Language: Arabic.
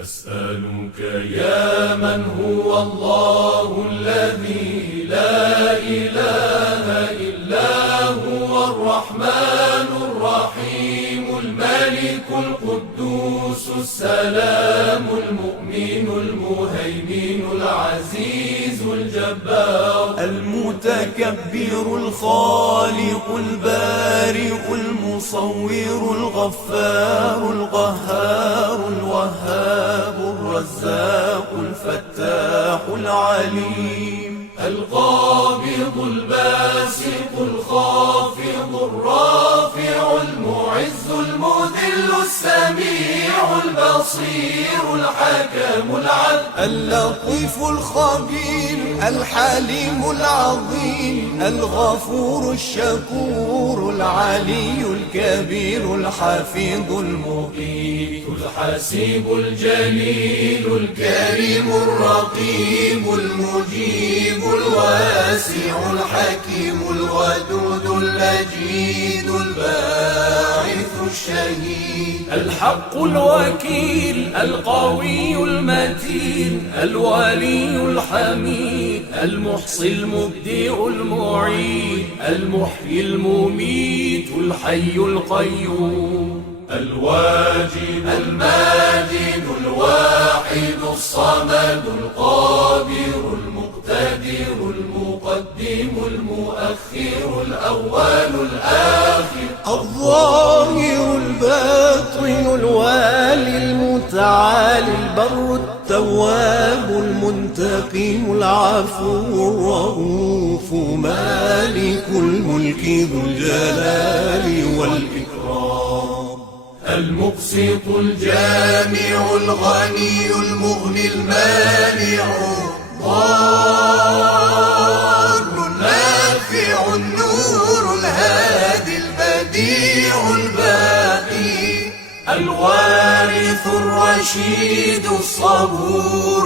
نسألك يا من هو الله الذي لا إله إلا هو الرحمن الرحيم الملك القدوس السلام المؤمن المهيمن العزيز الجبار المتكبر الخالق البارئ المصور الغفار القهار الوهاب الرزاق الفتاح العليم القابض الباسط الخافض الرافع المعز المذل السميع البصير الحكم العدل اللطيف الخبير الحليم العظيم الغفور الشكور العلي الكبير الحفيظ المقيت الحسيب الجليل الكريم الرقيب المجيب الواسع الحكيم الودود اللجيد الباعث الشهيد الحق الوكيل القوي المتين الولي الحميد المحصي المبدئ المعيد المحيي المميت الحي القيوم الواجد الماجد الواحد الصمد القادر المقتدر المقدم المؤخر الأول الآخر الظاهر الباطن الوالي المتعالي البر التواب المنتقم العفو الرؤوف مالك الملك ذو الجلال والإكرام المقسط الجامع الغني المغني المانع الضار النافع النور الهادي البديع الباقي الوارث الرشيد الصبور